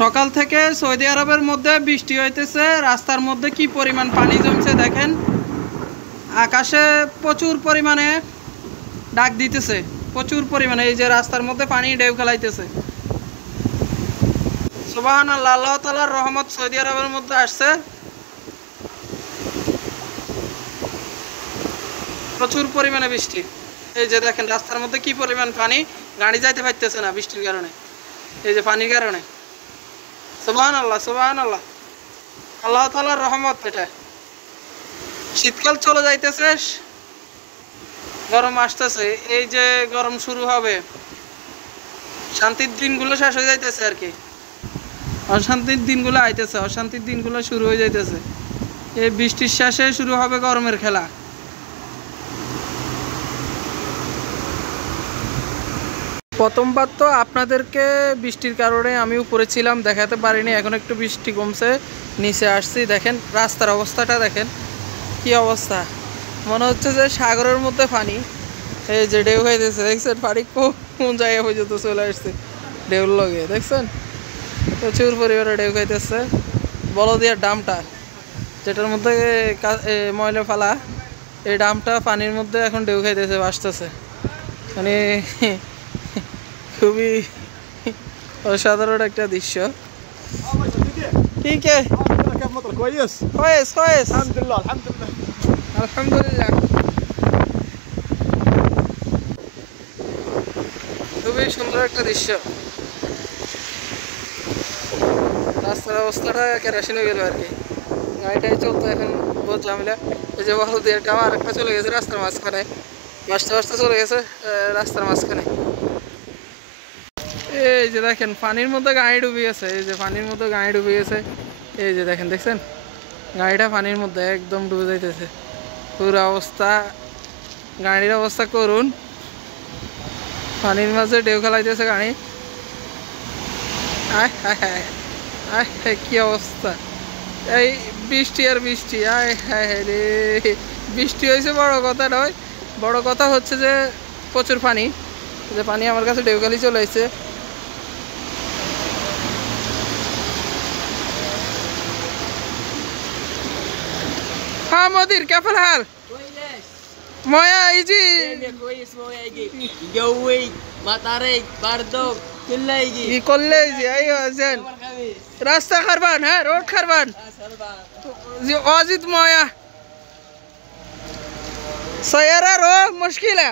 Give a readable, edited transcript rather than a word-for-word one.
সকাল থেকে সৌদি আরবের মধ্যে বৃষ্টি হইতেছে, রাস্তার মধ্যে কি পরিমাণ পানি জমছে দেখেন। আকাশে প্রচুর পরিমাণে ডাক দিতেছে, প্রচুর পরিমাণে। এই যে রাস্তার মধ্যে পানি ঢেউ খেলাইতেছে। সুবহানাল্লাহ, আল্লাহ তাআলার রহমত সৌদি আরবের মধ্যে আসছে। প্রচুর পরিমাণে বৃষ্টি। এই যে দেখেন রাস্তার মধ্যে কি পরিমাণ পানি, গাড়ি যাইতে পারতেছে না বৃষ্টির কারণে, এই যে পানির কারণে। সুবহানাল্লাহ, সুবহানাল্লাহ, আল্লাহ তাআলার রহমত। এটা শীতকাল চলে যাইতেছে, গরম আসতেছে। এই যে গরম শুরু হবে, শান্তির দিনগুলো শেষ হয়ে যাইতেছে আর কি। অশান্তির দিনগুলো আইতেছে, অশান্তির দিনগুলো শুরু হয়ে যাইতেছে। এই বৃষ্টির শেষে শুরু হবে গরমের খেলা। প্রথমবার তো আপনাদেরকে বৃষ্টির কারণে আমি উপরে ছিলাম, দেখাতে পারিনি। এখন একটু বৃষ্টি কমছে, নিচে আসছি। দেখেন রাস্তার অবস্থাটা, দেখেন কি অবস্থা। মনে হচ্ছে যে সাগরের মধ্যে পানি। এই যে ঢেউ খাইতেছে, দেখছেন পানি কোন জায়গা পর্যন্ত চলে আসছে ঢেউর লগে, দেখছেন প্রচুর পরিমাণে ঢেউ খাইতেছে। বলদিয়ার ডামটা, যেটার মধ্যে ময়লা ফেলা, এই ডামটা পানির মধ্যে এখন ঢেউ খাইতেছে, ভাসতেছে। মানে খুবই অসাধারণ একটা দৃশ্য। ঠিক আছে, كويس كويس كويس الحمد لله الحمد لله الحمد لله। খুবই সুন্দর একটা দৃশ্য। রাস্তার অবস্থাটা কেরাসিন হয়ে গেল আর কি। গাড়িটাই চলতো এখন বহুত ঝামেলা। এই যে বলদিয়াটা আমার একটা চলে গেছে রাস্তার মাঝখানে, বাসতে বাসতে চলে গেছে রাস্তার মাঝখানে। এই যে দেখেন পানির মধ্যে গাড়ি ডুবে গেছে, এই যে পানির মধ্যে গাড়ি ডুবে গেছে। এই যে দেখেন, দেখছেন গাড়িটা পানির মধ্যে একদম ডুবে যাইতেছে। পুরো অবস্থা, গাড়ির অবস্থা করুন। পানির মাঝে ঢেউ খেলাইতেছে গাড়ি। আয় হায় হায়, আয় হায় কি অবস্থা। এই বৃষ্টি আর বৃষ্টি, আয় হায় হায় রে। বৃষ্টি হয়েছে বড় কথা নয়, বড় কথা হচ্ছে যে প্রচুর পানি। যে পানি আমার কাছে ঢেউ খেলি চলে আসছে। हाँ مدير كيف الحال؟ كويس. مويه يجي كويس مويه يجي جوي مطري بردو كله يجي كله يجي. ايوه زين. راستة خربان، ها روড خربان. ازيد مويه سيارة رو مشكلة.